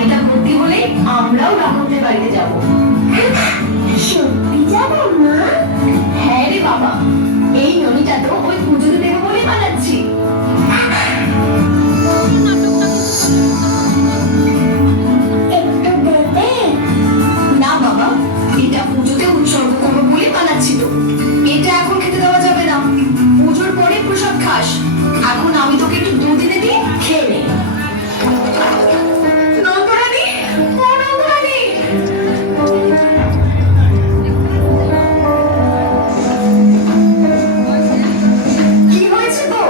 বাড়িটা ভর্তি হলে আমরাও রাহুলদের বাড়িতে যাব। সত্যি যাবো মা? হ্যাঁ রে বাবা, এই ননিটা তো ওই পুজোতে দেবো বলে বানাচ্ছি। একটু দেবে? না বাবা, এটা পুজোতে উৎসর্গ করবো বলে বানাচ্ছি তো। এটা এখন খেতে দেওয়া যাবে না, পুজোর পরে প্রসাদ খাস। এখন আমি তোকে একটু দুধ এনে দিই, খেয়ে নে। নন্দরানী, ও নন্দরানী, কি হয়েছে গো?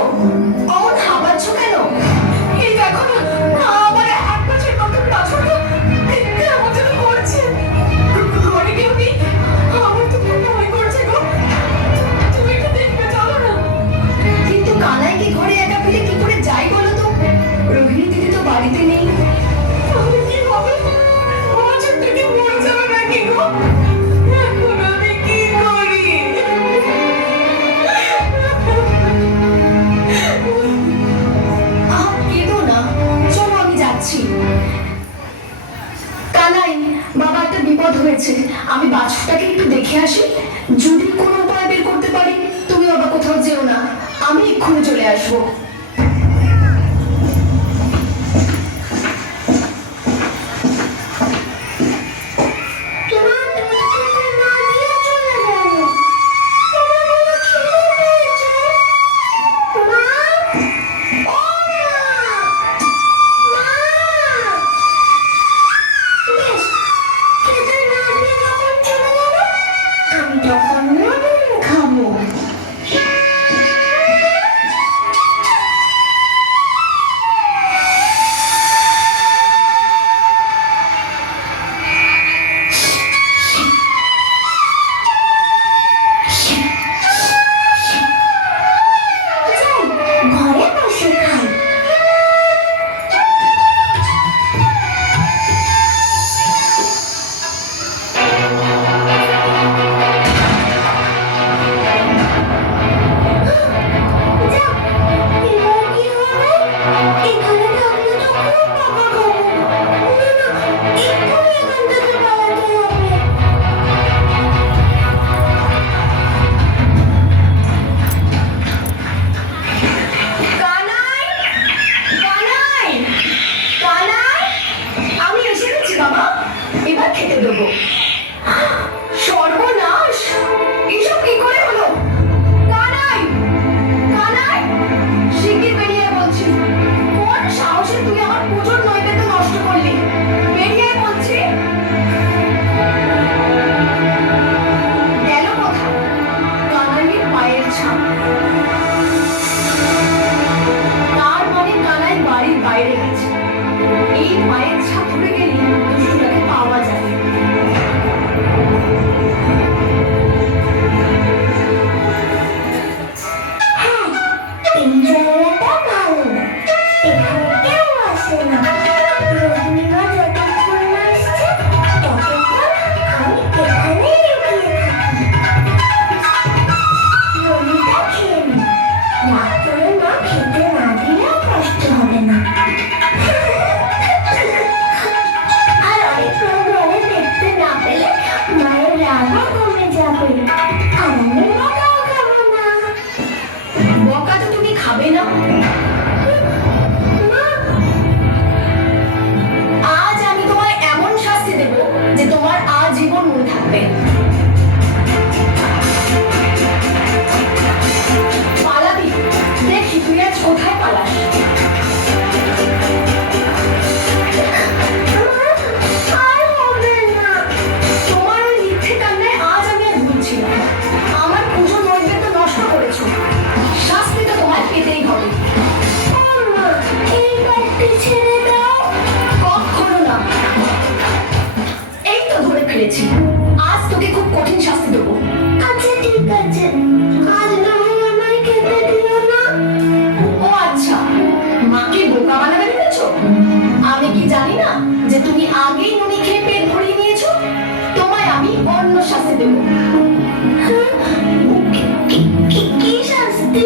অমন হাঁপাচ্ছ কেন? এই দেখো না, আমার এক বছর নতুন বাছুরটা দেখতে আমার জন্য করছে। ঘরে কেউ নেই, আমার তো খুব ভয় করছে গো। তুমি একটু দেখবে, চলো না। কিন্তু কানাইকে ঘরে একা ফেলে কি করে যাই বলো তো? রোহিণী দিদি তো বাড়িতে নেই। তাহলে কি হবে? বাছুরটা কি মরে যাবে নাকি গো? এখন আমি কি করি? কেঁদো না, চলো আমি যাচ্ছি। কানাই, বাবা একটা বিপদ হয়েছে, আমি বাছুরটাকে একটু দেখে আসি। যদি কোনো উপায় বের করতে পারি, তুমি বাবা কোথাও যেও না, আমি এক্ষুনি চলে আসবো। ঘরে বসে খাই। কানাই, কানাই, কানাই, আমি এসে গেছি বাবা, এবার খেতে দেবো। সর্বনাশ, এসব কি করে হলো? কানাই, কানাই, শিগগির বেরিয়ে আয় বলছি। কোন সাহসে তুই আমার পুজোর নৈবেদ্য নষ্ট করলি? বেরিয়ে আয় বলছি। গেল কোথায়? কানাইয়ের পায়ের ছাপ। তার মানে কানাই বাড়ির বাইরে গেছে। এই পায়ের ছাপ ধরে গেলে দুষ্টুটাকে পাওয়া যায়। হ্যাঁ, এই জায়গাটা ভালো। এখানে কেউ আসে না। রোহিণীমা যতক্ষণ না আসছে, ততক্ষণ আমি এখানেই লুকিয়ে থাকি। ননিটা খেয়ে নি। রাগ করে মা খেতে না দিলেও কষ্ট হবে না। আর অনেকক্ষণ ধরে দেখতে না পেলে মায়ের রাগও কমে যাবে। আর আমি বকাও খাবো না। বকা তো তুমি খাবে না। আজ আমি তোমায় এমন শাস্তি দেব যে তোমার আজীবন মনে থাকবে। পালাবি? দেখি তুই আজ কোথায় পালাস। আর হবে না। তোমার ওই মিথ্যে কান্নায় আজ আমি আর ভুলছি না। আমার পুজো নৈবেদ্য নষ্ট করেছো, শাস্তিটা তোমায় পেতেই হবে। মা, এইবারটি ছেড়ে দাও। কখনো না। এই তো ধরে ফেলেছি, আজ তোকে খুব কঠিন শাস্তি দেবো। আচ্ছা ঠিক আছে, আজ না হয় আমায় খেতে দিও না। ও আচ্ছা, মাকে বোকা বানাবে ভেবেছো? আমি কি জানি না যে তুমি আগেই নুনি খেয়ে পেট ভরিয়ে নিয়েছো? তোমায় আমি অন্য শাস্তি দেবো। কি শাস্তি?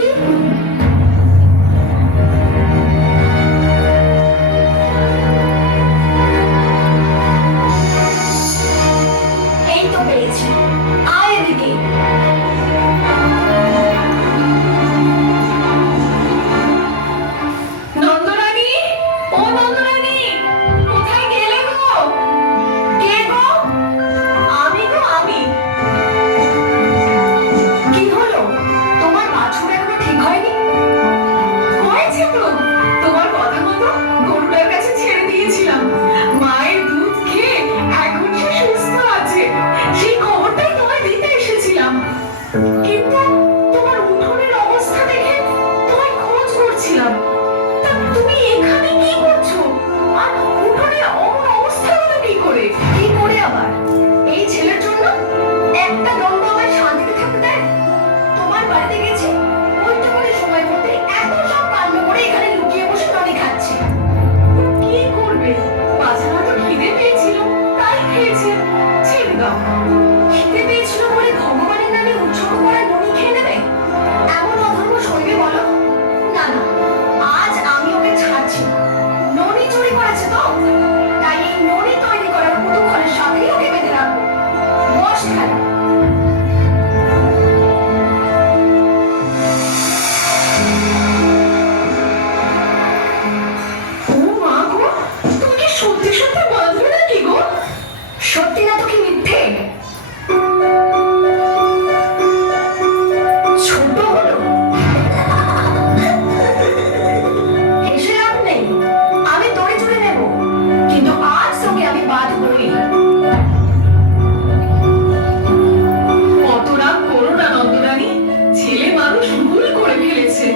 হয়েছে তো, তাই এই নড়ি তৈরি করার কুতূহলের সাথেই ওকে বেঁধে রাখবো। বস এখানে। ও মা গো, তুমি কি সত্যি সত্যি বাঁধবে নাকি গো? সত্যি না তো কি মিথ্যে? ছোট হলো, হেসে লাভ নেই। আমি দড়ি জুড়ে নেব, কিন্তু আজ তোকে আমি বাঁধবই। অত রাগ করো না নন্দরানী, ছেলে মানুষ ভুল করে ফেলেছে।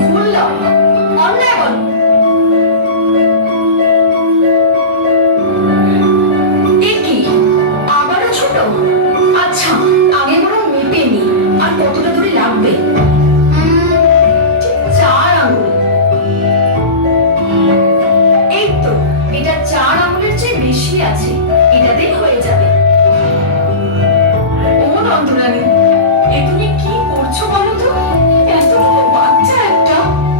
ভুল নয়, অন্যায় বলো। এ কি, আবারও ছোট? আচ্ছা, আগে বরং মেপে নি। আর কতটা দূরে লাগবে? ঠিক 4 আঙুল। এই তো, এটা 4 আঙুলের চেয়ে বেশি আছে। এটাতেই হয়ে যাবে। ও নন্দরানী, এ তুমি কি করছো বলো তো? এতটুকু বাচ্চা একটা,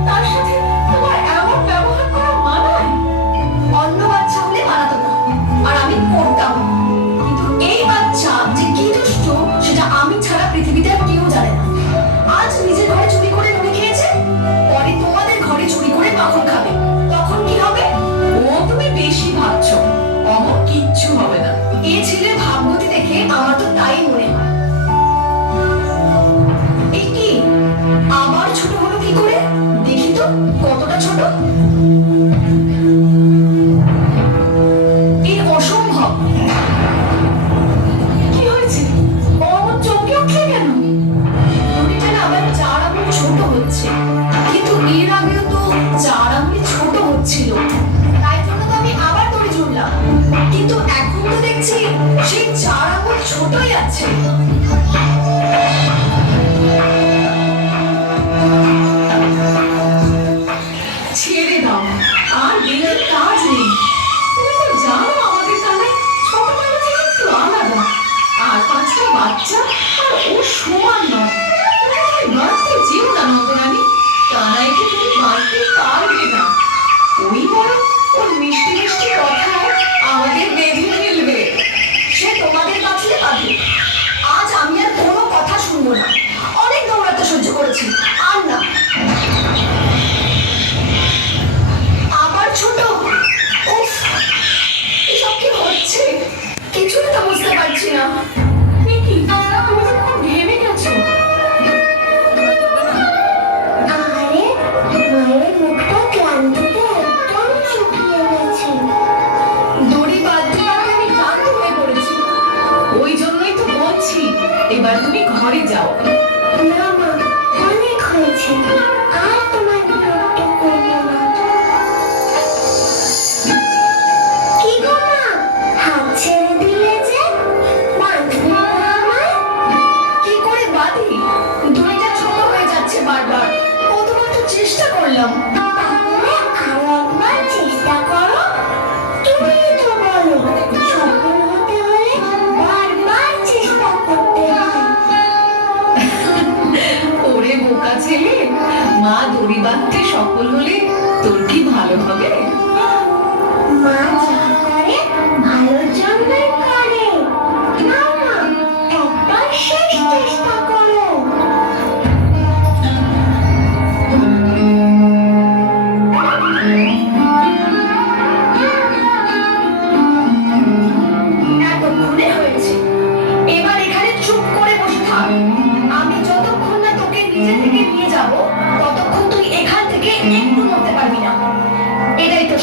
তার সাথে তোমার এমন ব্যবহার করা মানায়? অন্য বাচ্চা হলে মানাতো না, আর আমি করতাম। কিন্তু এই বাচ্চা যে কি দুষ্ট, সেটা আমি ছাড়া পৃথিবীতে আর কেউ জানে না। আজ নিজের ঘরে চুরি করে নুড়ি খেয়েছে, পরে তোমাদের ঘরে চুরি করে মাখন খাবে। তখন কি হবে? ও তুমি বেশি ভাবছো, অমন কিচ্ছু হবে না। এ ছেলের ভাবগতি দেখে আমার তো তাই মনে হয়। এই কি, আবার ছোট হলো কি করে? দেখি তো কতটা ছোট। এ অসম্ভব। কি হয়েছে? ও অমন চমকে উঠলে কেন? ঘড়িটা না আবার 4 আঙুল ছোট হচ্ছে, কিন্তু এর আগেও তো 4 আঙুল ছোট হচ্ছিল। তাই জন্য তো আমি আবার দড়ি জুড়লাম, কিন্তু এখন তো দেখছি সেই 4 আঙুল ছোটই আছে। ছেড়ে দাও, আর বেলের কাজ নেই। তুমি তো জানো আমাদের কানাই ছোটবেলা থেকে একটু আলাদা। আর 5টা বাচ্চা, আর ও সমান নয়। তুমি বাঁধতে যেও না নন্দরানী, কানাইকে তুমি বাঁধতে পারবে না। ওই বরং ওর মিষ্টি মিষ্টি কথায় আমাদের বেঁধে ফেলবে। সে তোমাদের কাছে পাবে। আজ আমি আর কোনো কথা শুনবো না। অনেক দৌড়াতে সহ্য করেছি, আর না। আবার ছোট। উফ, এসব কি হচ্ছে? কিছুই তো বুঝতে পারছি না। এ কি, তুমি তো খুব ঘেমে গেছো। আরে মায়ের মুখটা ক্লান্তিতে একদম শুকিয়ে গেছে। দড়ি বাঁধতে বাঁধতে আমি ক্লান্ত হয়ে পড়েছি। ওই জন্যই তো বলছি, এবার তুমি ঘরে যাও। না মা, অনেক হয়েছে, আর তোমার বিরক্ত করবো না। কি গো মা, হাত ছেড়ে দিলে যে? বাঁধবে না আমায়? কি করে বাঁধি? দড়িটা ছোট হয়ে যাচ্ছে বারবার। কতবার তো চেষ্টা করলাম। তাহলে আরো একবার চেষ্টা করো। তুমি তো বলো সফল হতে হলে বারবার চেষ্টা করতে হয়। ওরে বোকা ছেলে, মা দড়ি বাঁধতে সফল হলে তোর কি ভালো হবে? মা যা করে ভালোর জন্যই করে। না মা, একবার শেষ চেষ্টা করো। এতক্ষণে হয়েছে, এবার এখানে চুপ করে বসে থাক। আমি যতক্ষণ না তোকে নিজে থেকে নিয়ে যাব, ততক্ষণ তুই এখান থেকে একটু নড়তে পারবি না। এটাই তো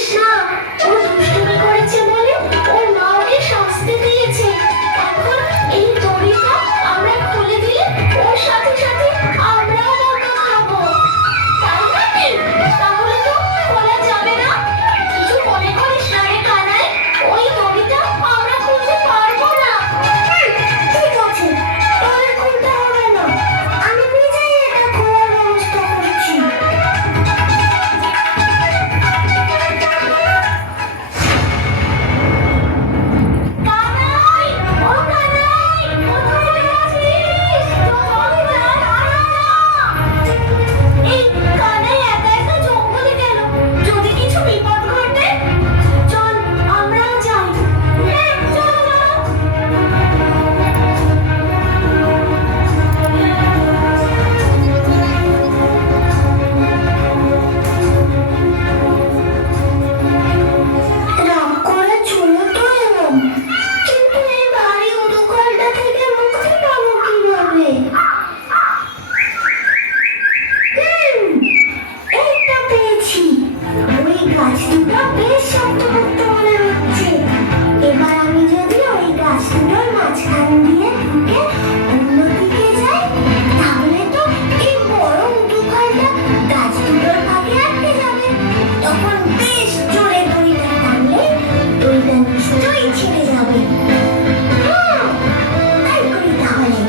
করিস না। ও দুষ্টুমি করেছে বলে ওর মা ওকে শাস্তি দিয়েছে। এখন এই দড়িটা আমরা খুলে দিলে ওর সাথে সাথে আমরাও বকা খাবো। তাই নাকি? তাহলে তো খোলা যাবে না। কিছু মনে করিস না রে কানাই, ওই দড়িটা আমরা খুলতে পারবো না। ঠিক আছে, তাহলে খুলতে হবে না। আমি নিজেই এটা খোলার ব্যবস্থা করছি। কানাই, ও কানাই, কোথায় আছিস? জঙ্গলে যা, দাঁড়া না। এই কানাই একা একা জঙ্গলে গেল, যদি কিছু বিপদ ঘটে। চল আমরাও যাই। হ্যাঁ, চলো চলো। রাগ করে চলে তো এলাম, কিন্তু এই ভারী উদুকলটা থেকে মুক্তি পাবো কিভাবে? এই তো পেয়েছি। ওই গাছ দুটো বেশ শক্তপোক্ত মনে হচ্ছে। এবার আমি যদি ওই গাছ দুটোর মাঝখান দিয়ে ঢুকে অন্যদিকে যাই, তাহলে তো এই বড় উদুকলটা গাছ দুটোর ভাগে আটকে যাবে। তখন বেশ জোরে দড়িটা টানলে দড়িটা নিশ্চয়ই ছেড়ে যাবে। তাই করি তাহলে।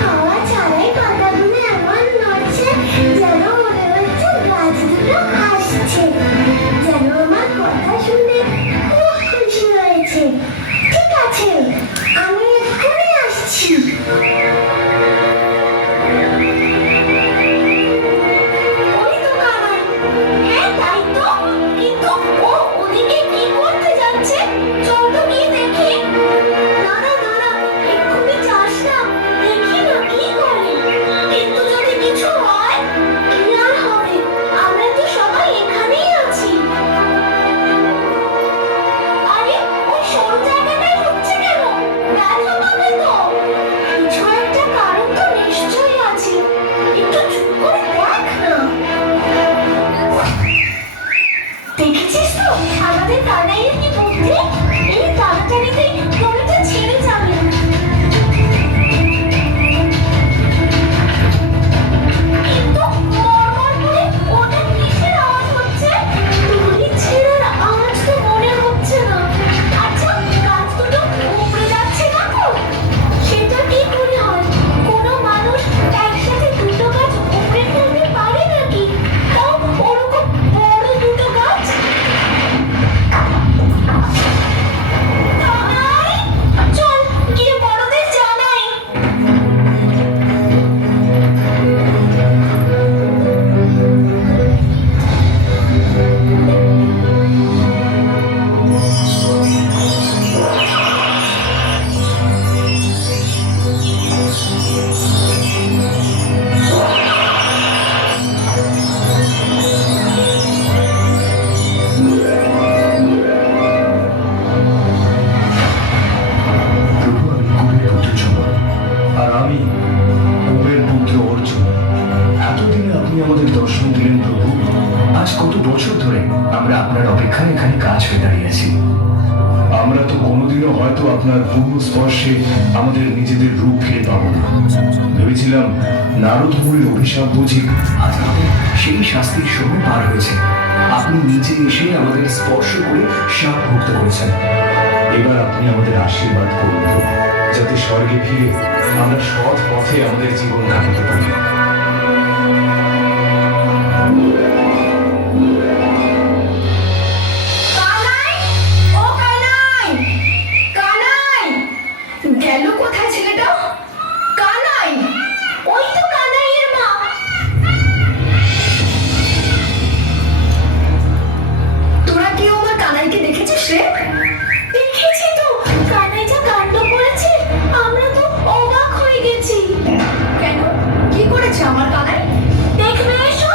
হাওয়া ছাড়াই পাতাগুলো এমন নড়ছে যেন মনে হচ্ছে গাছ দুটো হাসছে। যেন আমার কথা শুনে খুব খুশি হয়েছে। ঠিক আছে, আমি এক্ষুনি আসছি। ওই তো কানাই। হ্যাঁ, তাই তো। কিন্তু ও ওদিকে কি করতে যাচ্ছে? চল তো গিয়ে দেখি। না না না না, এক্ষুনি যাস না। দেখি না কি করে। কিন্তু যদি কিছু হয়, কি আর হবে? আমরা তো সবাই এখানেই আছি। আরে ওই সরু জায়গাটায় ঢুকছে কেন? ব্যথা পাবে তো। কিছু একটা কারণ তো নিশ্চয়ই আছে। একটু চুপ করে দেখ না। দেখেছিস তো আমাদের কানাইয়ের কি বুদ্ধি? এই তাড়াতাড়িতেই দড়িটা ছেড়ে যাবে। কিন্তু মরমর করে ওটা কিসের আওয়াজ হচ্ছে? দড়ি ছেঁড়ার আওয়াজ তো মনে হচ্ছে না। আচ্ছা, গাছ দুটো উপড়ে যাচ্ছে না তো? সেটা কি করে হয়? কোনো মানুষ একসাথে দুটো গাছ উপড়ে ফেলতে পারে নাকি? তাও ওরকম বড় দুটো গাছ? কানাই, চল গিয়ে বড়দের জানাই। প্রভু, আমি কুবের পুত্র চমন, আর আমি কুবের পুত্র অর্জুন। এতদিনে আপনি আমাদের দর্শন দিলেন প্রভু। আজ কত বছর ধরে আমরা আপনার অপেক্ষায় এখানে কাজ হয়ে দাঁড়িয়েছি। আমরা তো কোনোদিনও হয়তো আপনার পূর্ণ স্পর্শে আমাদের নিজেদের রূপ ফিরে পাবো না। ভেবেছিলাম নারদ মুনির অভিশাপ বুঝি আজ আমাদের সেই শাস্তির সময় পার হয়েছে। আপনি নিজে এসে আমাদের স্পর্শ করে শাপ মুক্ত করেছেন। এবার আপনি আমাদের আশীর্বাদ করুন প্রভু, যাতে স্বর্গে ফিরে আমরা সৎ পথে আমাদের জীবন কাটাতে পারি। কানাই, ও কানাই, কানাই, গেল কোথায় ছেলেটা? কানাই, ওই তো কানাইয়ের মা। তোরা কেউ আমার কানাইকে দেখেছিস রে? দেখেছি তো, কানাই যা কাণ্ড করেছে, আমরা তো অবাক হয়ে গেছি। কেন? কি করেছে আমার কানাই? দেখবে এসো।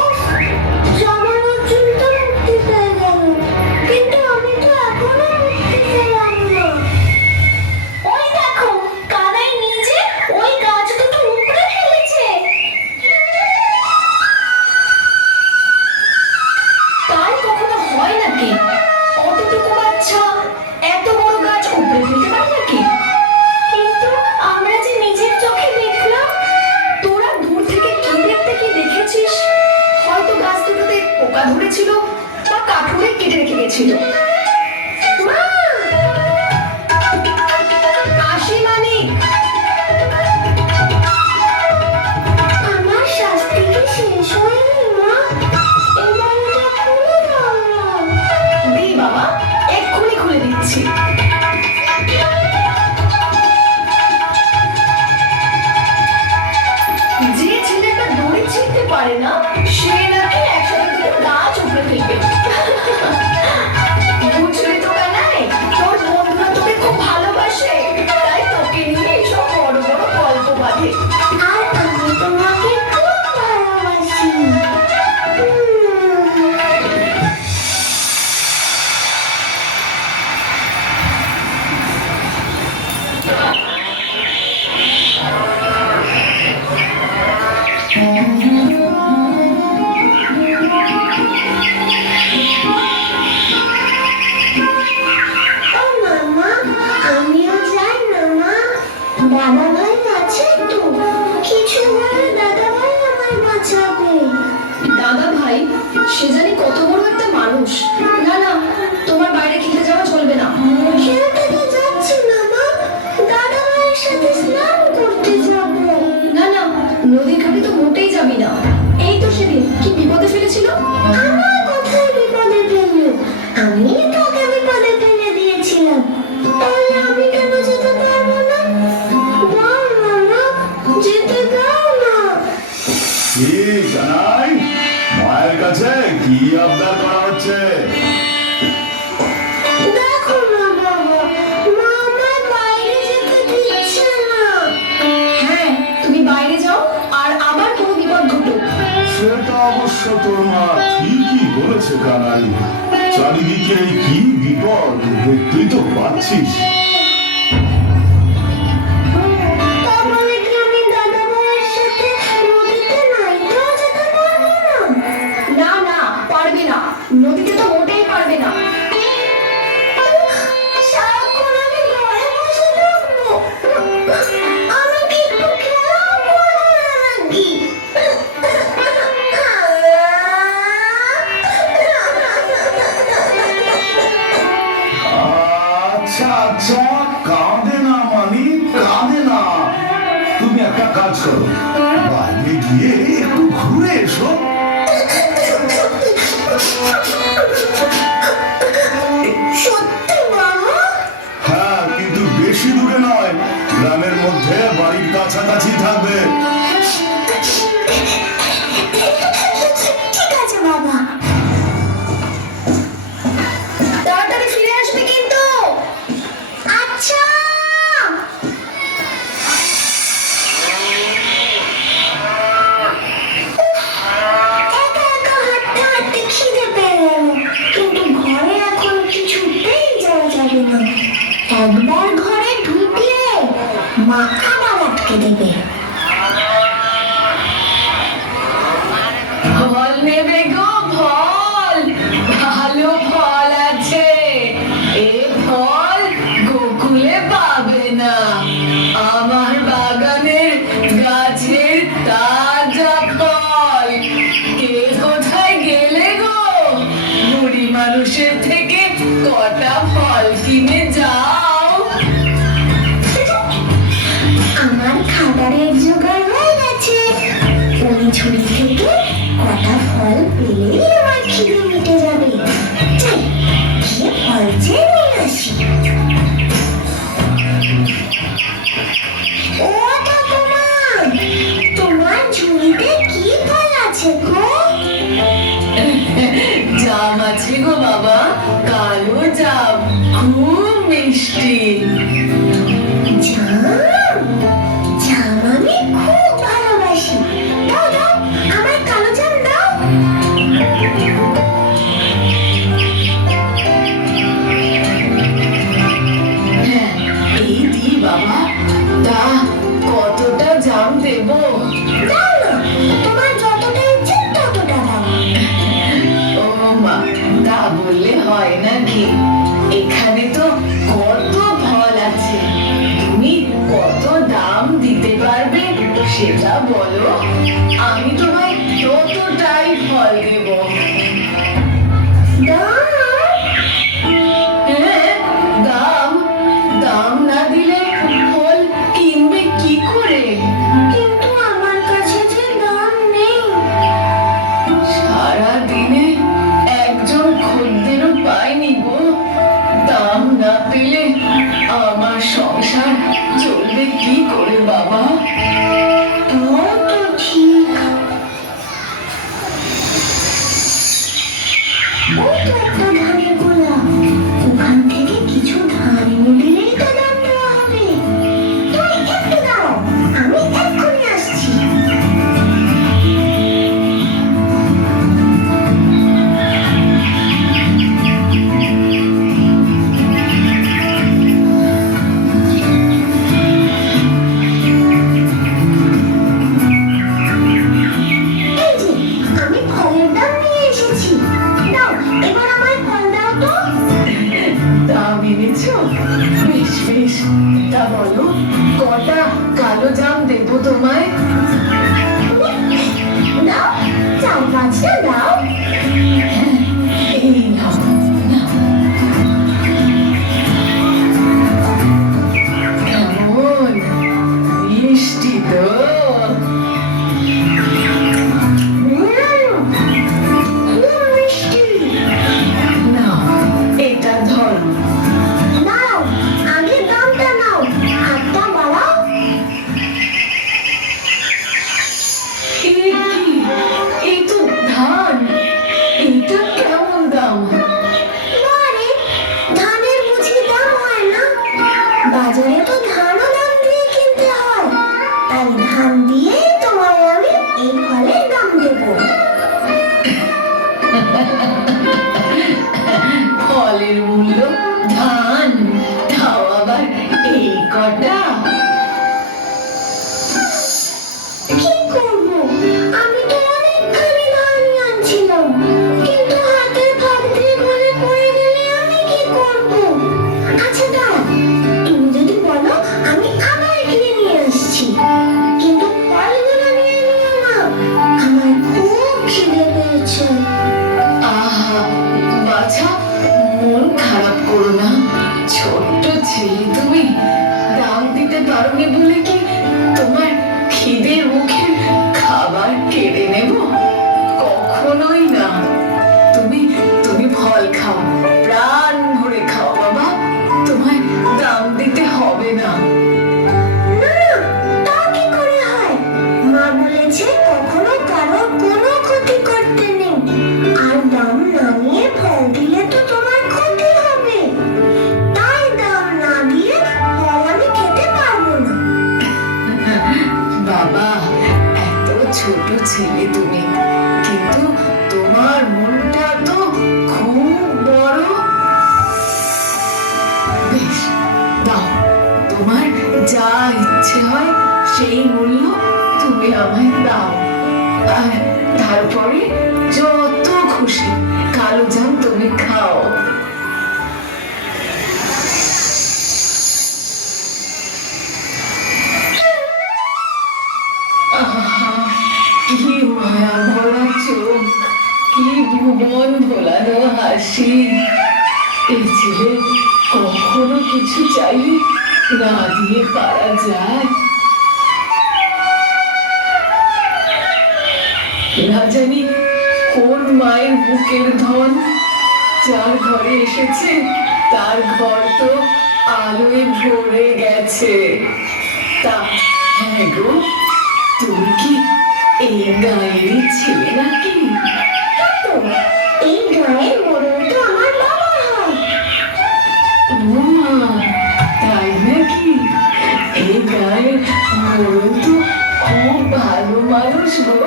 উফ, জমানোর জন্য তো মুক্তি পেয়ে গেল। কিন্তু আমি তো এখন করছিল। আসি মানিক। আমার শাস্তি কি শেষ হয়নি মা? এবার এটা খুলে দাও না। দি বাবা, এক্ষুনি খুলে দিচ্ছি। যে ছেলেটা দড়ি ছিঁড়তে পারে না সে নাকি একসাথে দুটো গাছ উপড়ে ফেলবে। বুঝলি তো কানাই, তোর বন্ধুরা তোকে খুব ভালোবাসে, তাই তোকে নিয়ে এসব বড় বড় গল্প বাঁধে। আর আমি তোমাকে খুব ভালোবাসি। ও মামা, আমিও যাই না মা। দাদা ভাই আছে তো, কিছু বলে দাদা ভাই আমায় বাঁচাবে। দাদা ভাই সে জানি কত বড় একটা মানুষ। না না, তোমার বাইরে খেতে যাওয়া চলবে না। খেলতে তো যাচ্ছি না মা, দাদা ভাইয়ের সাথে স্নান করতে যাবো। না না, নদীর ঘাটে তো মোটেই যাবি না। এই তো সেদিন কি বিপদে ফেলেছিল। আমার কোথায় বিপদে ফেললো? আমি তোকে বিপদে ফেলে দিয়েছিলাম, তাহলে আমি কেন যেতে পারবো না? দাও না মা, যেতে দাও না। কি জানাই, মায়ের কাছে কি আবদার করা হচ্ছে? দেখো না বাবা, মা আমায় বাইরে যেতে দিচ্ছে না। হ্যাঁ, তুমি বাইরে যাও আর আবার কোনো বিপদ ঘটুক। সেটা অবশ্য তোর মা ঠিকই বলেছে কানাই। চারিদিকে এই কি বিপদ দেখতেই তো পাচ্ছিস। তাহলে কি আমি দাদা ভাইয়ের সাথে নদীতে নাইতেও যেতে পারবো না? না না, পারবে না, নদীতে তো মোটেই পারবে না। সারাক্ষণ আমি ঘরে বসে থাকবো। আমি কি একটু খেলাও করবো না নাকি? আচ্ছা আচ্ছা, কাঁদে না মানি, কাঁদে না। তুমি একটা কাজ করো, বাইরে গিয়ে একটু ঘুরে এসো। সত্যি বাবা? হ্যাঁ, কিন্তু বেশি দূরে নয়, গ্রামের মধ্যে বাড়ির কাছাকাছি থাকবে। ঠিক আছে বাবা। তাড়াতাড়ি ফিরে আসবে কিন্তু। আচ্ছা। একা একা হাঁটতে হাঁটতে খিদে পেয়ে গেল, কিন্তু ঘরে এখন কিছুতেই যাওয়া যাবে না। একবার ঘরে ঢুকলে মা আবার আটকে দেবে। ফল নেবে গো, ফল, ভালো ফল আছে। এ ফল গোকুলে পাবে না, আমার বাগানের গাছের তাজা ফল। কে কোথায় গেলে গো? বুড়ি মানুষের থেকে কটা ফল কিনে যাও। আমার খাবারের জোগাড় হয়ে গেছে, ওই ঝুড়ি থেকে কটা ফল পেলেই আমার খিদে মিটে যাবে। যাই, গিয়ে ফল চেয়ে নিয়ে আসি। ও ঠাকুমা, তোমার ঝুড়িতে কি ফল আছে গো? জাম আছে গো বাবা, কালো জাম, খুব মিষ্টি। জাম? জাম আমি খুব ভালোবাসি। দাও দাও, আমায় কালো জাম দাও। হ্যাঁ, এই দি বাবা। তা কতটা জাম দেবো? দাও না, তোমার যতটা ইচ্ছে ততটা দাও। ও মা, তা বললে হয় নাকি? এখানে তো কত ফল আছে, তুমি কত দাম দিতে পারবে সে এনেছো? বেশ বেশ, তা বলো কটা কালো জাম দেবো তোমায়? দাও, 4-5টা দাও। এই নাও, নাও। কেমন মিষ্টি তো? খুব মিষ্টি। নাও, এটা ধরো। নাও, আগে দামটা নাও, হাতটা বাড়াও। এ কি? এই তো ধান। এটা কেমন দাম? বারে, ধানের বুঝি দাম হয় না? বাজারে তো ধানও দাম দিয়ে কিনতে হয়, তাই ধান দিয়ে তোমায় আমি এই ফলের দাম দেবো। ফলের মূল্য ধান, তাও আবার এই কটা? কি করবো? আমি তো অনেকখানি ধানই আনছিলাম, কিন্তু হাতের ফাঁক দিয়ে গলে পড়ে গেলে আমি কি করবো? আচ্ছা দাঁড়াও, তুমি যদি বলো আমি আবার কিনে নিয়ে আসছি, কিন্তু ফলগুলো নিয়ে নিও না, আমার খুব খিদে পেয়েছে। আহা বাছা, মন খারাপ করো না। ছোট্ট ছেলে তুমি, দাম দিতে পারোনি বলে কি তোমার খিদের মুখের খাবার কেড়ে নেব? কখনোই না। তুমি তুমি ফল খাও, প্রাণ ভরে খাও বাবা, তোমায় দাম দিতে হবে না। না, তা কি করে হয়? মা বলেছে কখনো কারোর কোনো ক্ষতি করতে নেই, আর দাম না নিয়ে ফল দিলে তো তোমার ক্ষতি হবে, তাই দাম না দিয়ে ফল আমি খেতে পারবো না। বাবা, এত ছোট ছেলে তুমি, কিন্তু তোমার মনটা তো খুব বড়। বেশ, দাও, তোমার যা ইচ্ছে হয় সেই মূল্য তুমি আমায় দাও, আর তারপরে যত খুশি কালো জাম তুমি খাও। আহা, কি মায়া ভরা চোখ, কি ভুবন ভোলানো হাসি। এই ছেলে কখনো কিছু চাইলে না দিয়ে পারা যায়? না জানি কোন মায়ের বুকের ধন, যার ঘরে এসেছে তার ঘর তো আলোয় ভরে গেছে। তা হ্যাঁ গো, তুমি কি এই গায়েরই ছেলে নাকি? তো এই গায়ের মোড়ল তো আমার বাবা হয়। ও মা, তাই নাকি? এই গায়ের মোড়ল তো খুব ভালো মানুষ গো,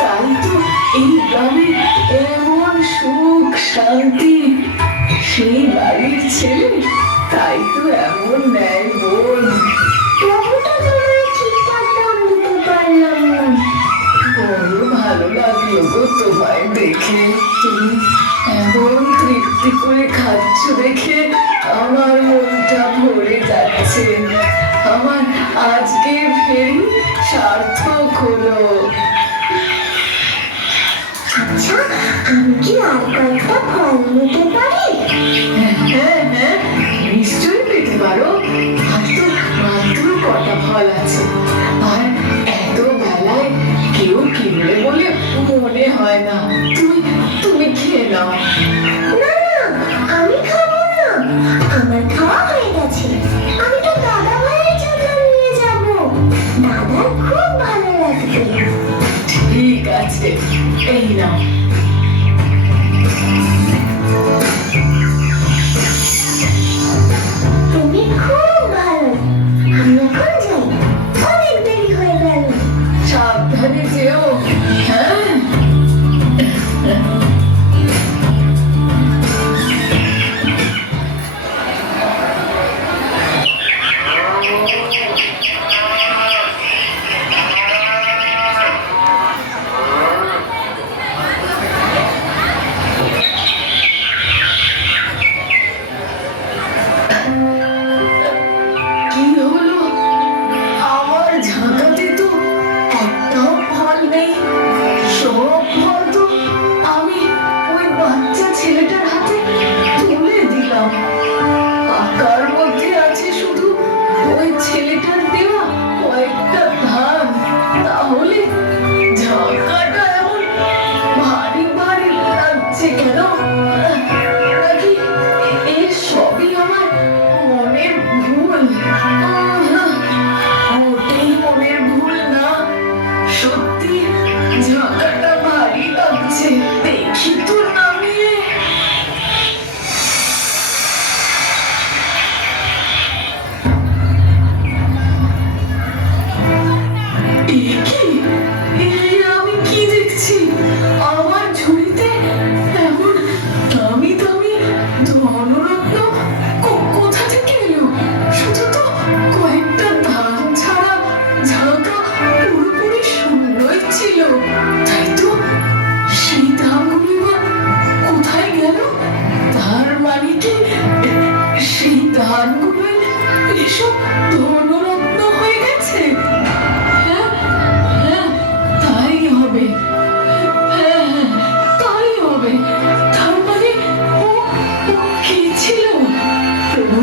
তাই তো এই গ্রামে এমন সুখ শান্তি। সেই বাড়ির ছেলে, তাই তো এমন ন্যায় বোন। তবুটা তোমায় ঠিকঠাক দাম দিতে পারলাম না। বড় ভালো লাগলো গো তোমায় দেখে, তুমি এমন তৃপ্তি করে খাচ্ছ দেখে আমার মনটা ভরে যাচ্ছে। আমার আজকের ফেরি সার্থক হলো। আচ্ছা, আমি কি আর কয়েকটা ফল নিতে পারি? হ্যাঁ হ্যাঁ, নিশ্চয়ই পেতে পারো। আর তো মাত্র কটা ফল আছে, আর এত বেলায় কেউ কিনবে বলে মনে হয় না। তুমি তুমি খেয়ে নাও। না না, আমি খাবো না, আমার খাওয়া হয়ে গেছে। আমি তো দাদা ভাইয়ের জন্য নিয়ে যাব, দাদার খুব ভালো লাগবে। ঠিক আছে, এই নাও। এসব ধনরত্ন হয়ে গেছে? হ্যাঁ হ্যাঁ, তাই হবে। হ্যাঁ হ্যাঁ, তাই হবে। তার মানে ও ও কে ছিল? প্রভু,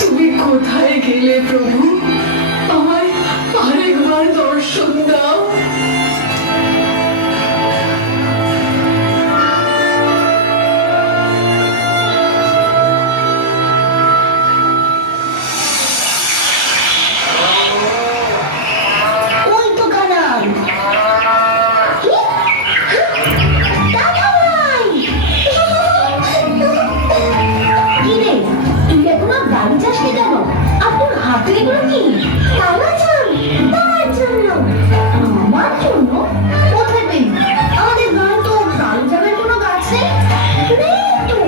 তুমি কোথায় গেলে প্রভু? আমায় আরেকবার দর্শন দাও। ওই তো কানাই। দাদা ভাই! কি রে, তুই এখনো বাড়ি যাসনি কেন? আর তোর হাতে এগুলো কি? কালাজাম? তার জন্য? আমার জন্য? কোথায় পেলি? আমাদের গায়ে তো কালাজামের কোনো গাছ নেই। নেই তো।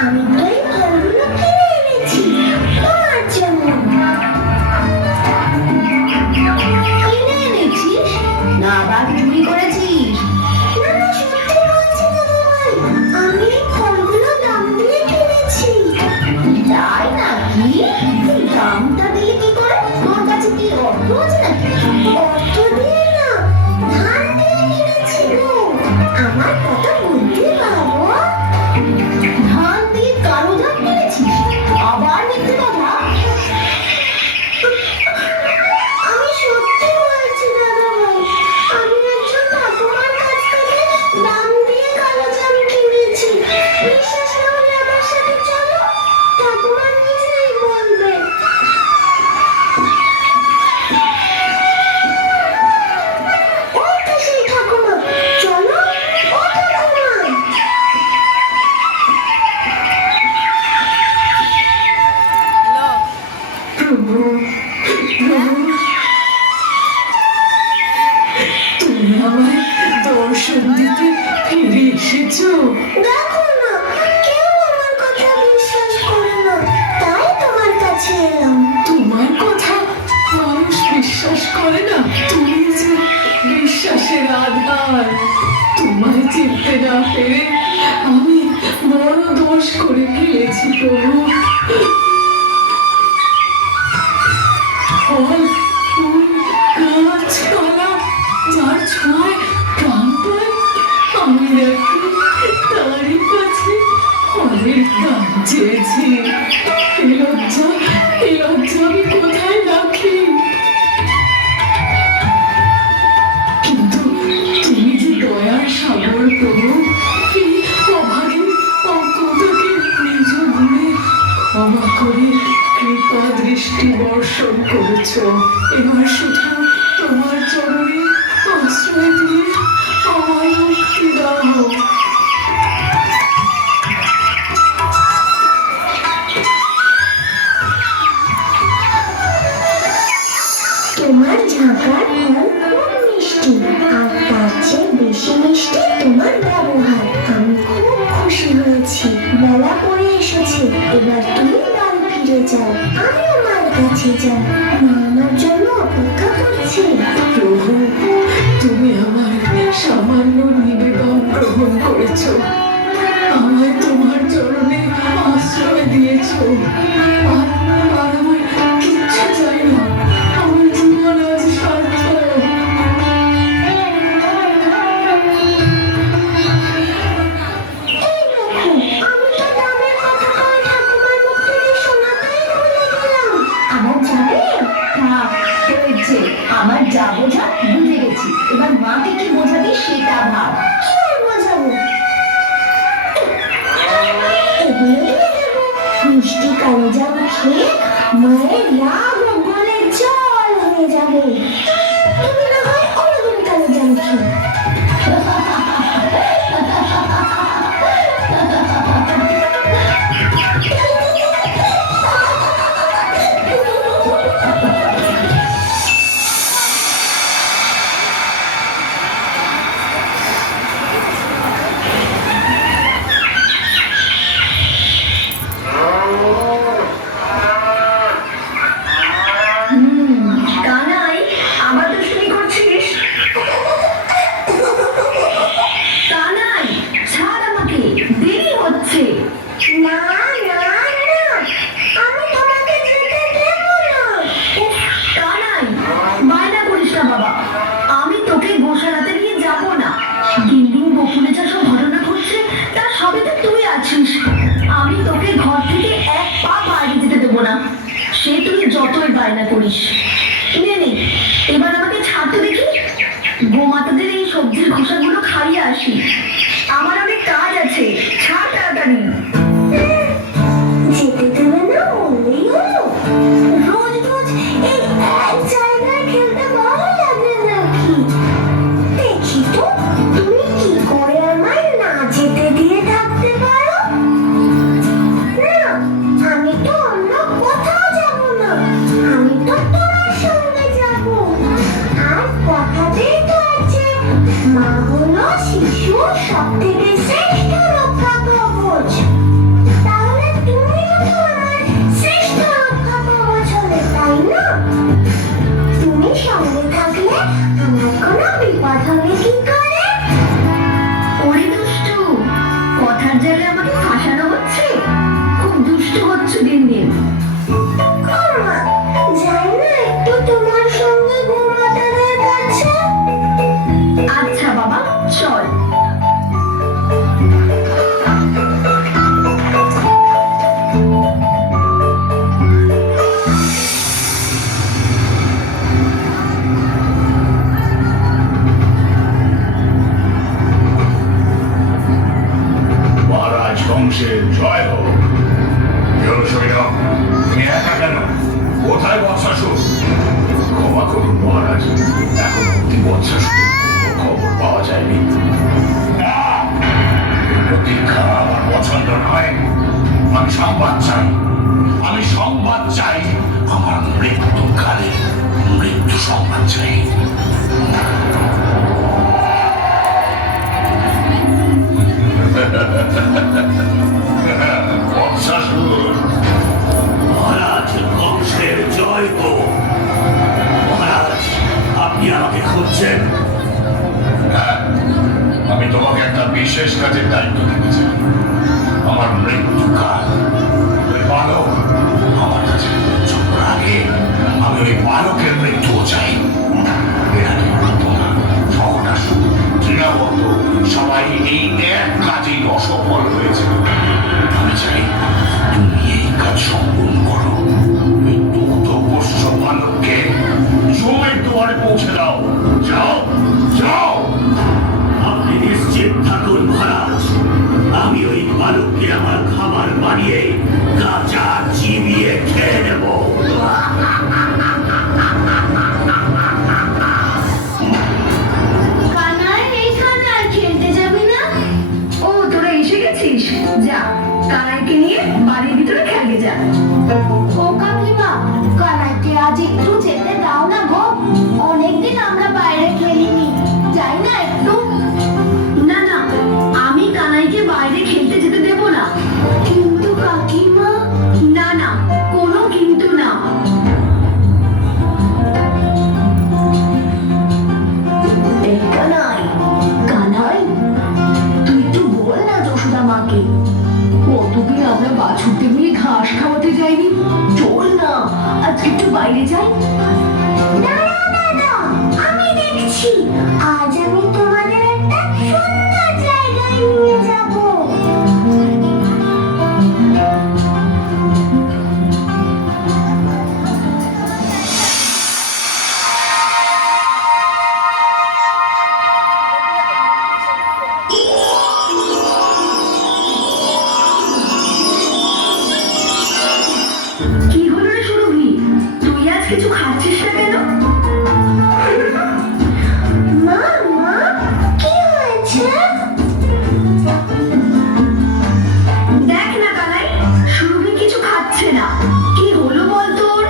আমি তো এই ফলগুলো কিনে এনেছি তার জন্য। কিনে এনেছিস? না আবার চুরি করেছিস? না না, সত্যি বলছি দাদা ভাই, আমি এই ফলগুলো দাম দিয়ে কিনেছি। তাই নাকি? তুই দামটা দিলি কি করে? তোর কাছে কি অর্থ আছে নাকি? অর্থ দিয়ে না, ধান দিয়ে কিনেছি গো। আমার কথা বুদ্ধি বাবু। ধান দিয়ে কালো জাম কিনেছিস? আবার মিথ্যে কথা। আমি সত্যি বলছি দাদা ভাই, আমি একজন ঠাকুমার কাছ থেকে দাম দিয়ে কালোজাম কিনেছি। বিশ্বাস না হলে আমার সাথে চলো, ঠাকুমা নিজেই বলবে। ওই তো সেই ঠাকুমা, চলো। ও ঠাকুমা! প্রভু, প্রভু, তুমি আমায় দর্শন দিতে ফিরে এসেছো। দেখো না, কেউ আমার কথা বিশ্বাস করে না, তাই তোমার কাছে এলাম। তোমার কথা মানুষ বিশ্বাস করে না? তুমি যে বিশ্বাসের আধার। তোমায় চিনতে না পেরে আমি বড় দোষ করে ফেলেছি প্রভু। ফল, ফুল, গাছপালা যার ছোঁয়ায় প্রাণ পায়, আমি নাকি তারই কাছে ফলের দাম চেয়েছি। এই লজ্জা আমি কোথায় রাখি? কিন্তু তুমি যে দয়ার সাগর প্রভু, এই অভাগী অজ্ঞতাকে নিজ গুণে ক্ষমা করে কৃপা দৃষ্টি বর্ষণ করেছ। এবার শুধু তোমার চরণে আশ্রয় দিয়ে আমায় মুক্তি দাও। তোমার ঝাঁকার ফল খুব মিষ্টি, আর তার চেয়ে বেশি মিষ্টি তোমার ব্যবহার। আমি খুব খুশি হয়েছি। বেলা পড়ে এসেছে, এবার তুমি বাড়ি ফিরে যাও, আমিও মার কাছে যাই। মা আমার জন্য অপেক্ষা করছে। প্রভু, তুমি আমার সামান্য নিবেদন গ্রহণ করেছ, আমায় তোমার চরণে আশ্রয় দিয়েছ। আর আমার কিচ্ছু চাই না, আমার জীবন আজ সার্থক। এই দেখো, আমি তো দামের কথা কই ঠাকুমার মুখ থেকে শোনাতেই ভুলে গেলাম। আবার যাবে? থাক, হয়েছে। আমার যা বোঝা বুঝে গেছি। এবার মাকে কি বোঝাবি সেটা ভাব। কি আর বোঝাবো? এগুলোই দেবো। মিষ্টি কালোজাম খেয়ে মায়ের রাগ ও গলে জল হয়ে যাবে। তুমি না হয় অন্যদিন কালোজাম খেয়ে। কানাই, আবার দুষ্টুমি করছিস? বায়না করিস। নে নে, এবার আমাকে ছাড় তো দেখি, গোমাতাদের এই সবজির খোসাগুলো খাইয়ে আসি। আমার অনেক কাজ আছে, ছাড় তাড়াতাড়ি। যেতে দেবে না বললেই হলো। রোজ রোজ এই এক জায়গায় খেলতে ভালো লাগে নাকি? দেখি তো তুমি কি করে আমায় না যেতে দিয়ে থাকতে পারো। না, আমি তো অন্য কোথাও যাব না, আমি তো তোমার সঙ্গে যাব। আর কথাতেই তো আছে, মা হলো শিশুর সব থেকে শ্রেষ্ঠ রক্ষা কবচ। তাহলে তুমিও তো আমার শ্রেষ্ঠ রক্ষা কবচ হলে, তাই না? তুমি সঙ্গে থাকলে আমার কোনো বিপদ হবে কি করে? ওরে দুষ্টু, কথার জালে আমাকে ফাঁসানো হচ্ছে। খুব দুষ্টু হচ্ছ দিন দিন। ওমা, যাই না একটু তোমার সঙ্গে গোমাতাদের কাছে? আচ্ছা বাবা, চল। মহারাজ বংশের জয় হোক। তুমি একা কেন? কোথায় বৎসাসুর? ক্ষমা করুন মহারাজ, এখন অব্দি বৎসাসুর খবর পাওয়া যায়নি। প্রতীক্ষা আমার পছন্দ নয়। আমি সংবাদ চাই, আমি সংবাদ চাই। আমার মৃত্যুকালে মৃত্যু সংবাদ চাই। বৎসাসুর, মহারাজ বংশের জয় হোক। মহারাজ, আপনি আমাকে খুঁজছেন? হ্যাঁ, আমি তোমাকে একটা বিশেষ কাজের দায়িত্ব দিতে চাই। আমার মৃত্যুকাল, ওই বালক আমার কাছে পৌঁছানোর আগে আমি ওই বালকের মৃত্যুও চাই। তৃণবদ্ধ সবাই এই এক কাজেই অসফল হয়েছে। আমি চাই তুমি এই কাজ সম্পূর্ণ করো। ওই দুগ্ধ পোষ্য বালককে জমের দুয়ারে পৌঁছে দাও। যাও যাও। আপনি নিশ্চিত থাকুন মহারাজ, আমি ওই বালককে আমার খাবার বানিয়ে কাঁচা চিবিয়ে খেয়ে নেব। কানাই, এইখানে আর খেলতে যাবি না? ও, তোরা এসে গেছিস? যা, কানাইকে নিয়ে বাড়ির ভিতরে খেলতে যা। ও কাকিমা, কানাইকে আজ একটু যেতে দাও না গো। অনেকদিন আমরা বাইরে খেলিনি, যাই না একটু? না না, আমি কানাইকে বাইরে খেলতে যেতে দেব না। কিন্তু কাকিমা, না না, কোনো কিন্তু না। এই কানাই, কানাই, তুই তো বল না যশোদা মাকে, কতদিন আমরা বাছুরদের নিয়ে ঘাস খাওয়াতে যাইনি। চল না, আজকে একটু বাইরে যাই। দাঁড়াও দাদা, আমি দেখছি। আজ আমি তোমাদের একটা সুন্দর জায়গায় নিয়ে যাব। কি হলো রে সুরভি, তুই আজ কিছু খাচ্ছিস না কেন? মা, মা, কি হয়েছে? দেখ না কানাই, সুরভি কিছু খাচ্ছে না। কি হলো বল তোর?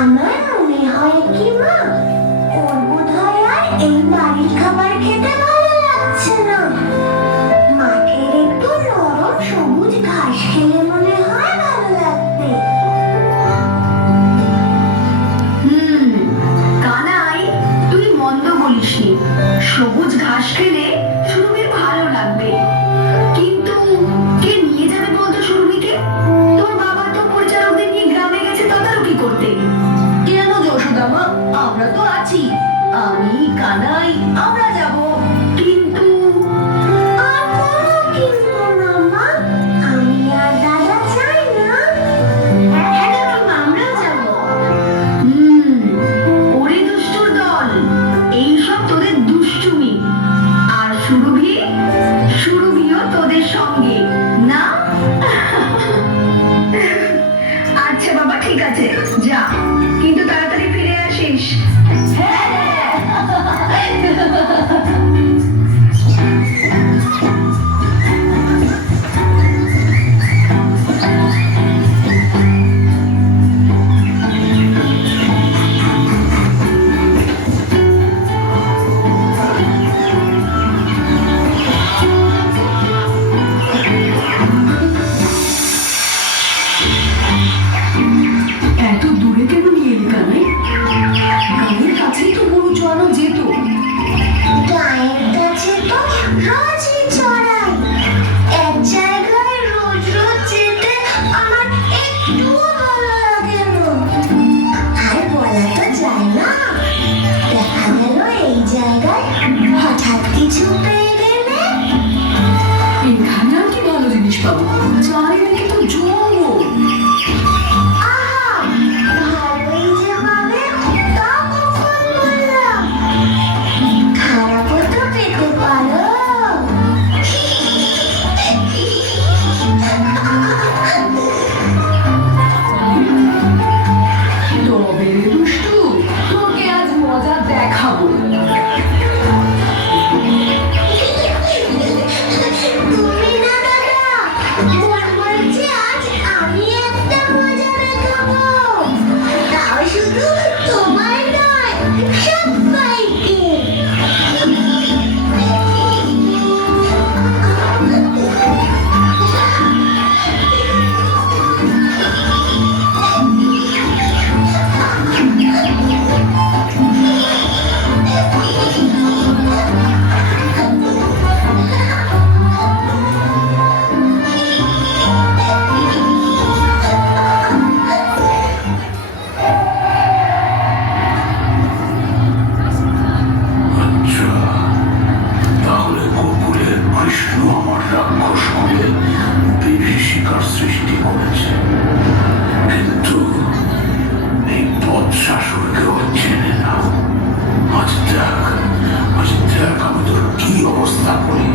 আমার মনে হয় কি মা, ওর বোধহয় আর এই বাড়ির খাবার খেতে ভালো লাগছে না। মাঠের একটু নরম সবুজ ঘাস খেলে মনে হয় ভালো লাগবে। হুম, ঠিক আছে যা, কিন্তু তাড়াতাড়ি ফিরে আসিস। এত দূরে কেন নিয়ে এলি কানাই? গানের কাছেই তো গরু চড়ানো যেত। গায়ের কাছে তো রোজই চড়াই। এক জায়গায় রোজ রোজ যেতে আমার একটুও ভালো লাগে না। আর বলা তো যায় না, দেখা গেল এই জায়গায় হঠাৎ কিছু পেয়ে গেলে। এখানে আর কি ভালো জিনিস পাবো? চারিদিকে তো জঙ্গল। আহা, ভালোই যে পাবে তা কখন বললাম? খারাপও তো পেতে পারো। তবে রে দুষ্টু, তোকে আজ মজা দেখাবো। তুমি না দাদা, মন বলছে আজ আমি একটা মজা দেখাবো। তাও শুধু তোমায় নয়, সবাইকে। আচ্ছা, তাহলে গোকুলের কৃষ্ণ আমার রাক্ষস কুলে বিভীষিকার সৃষ্টি করেছে, কিন্তু এই বৎসাসুরকেও চেনে না। আজ দেখ আমি তোর কি অবস্থা করি।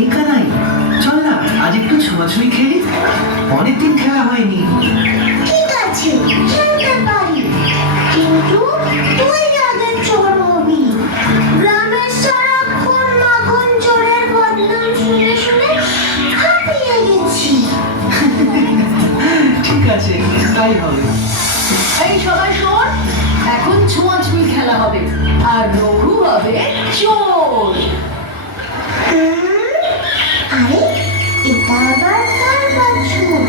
এই কানাই, চল না আজ একটু ছোঁয়াছুঁই খেলি। অনেকদিন খেলা হয়নি। ঠিক আছে, খেলতে পারি, কিন্তু তুই আগে চোর হবি। গ্রামের সারাক্ষণ মাখন চোরের বদনাম শুনে শুনে হাঁপিয়ে গেছি। ঠিক আছে, তাই হবে। এই সবাই শোন, এখন ছোঁয়াছুঁই খেলা হবে আর রঘু হবে চোর। আরে এটা আবার কার বাছুর?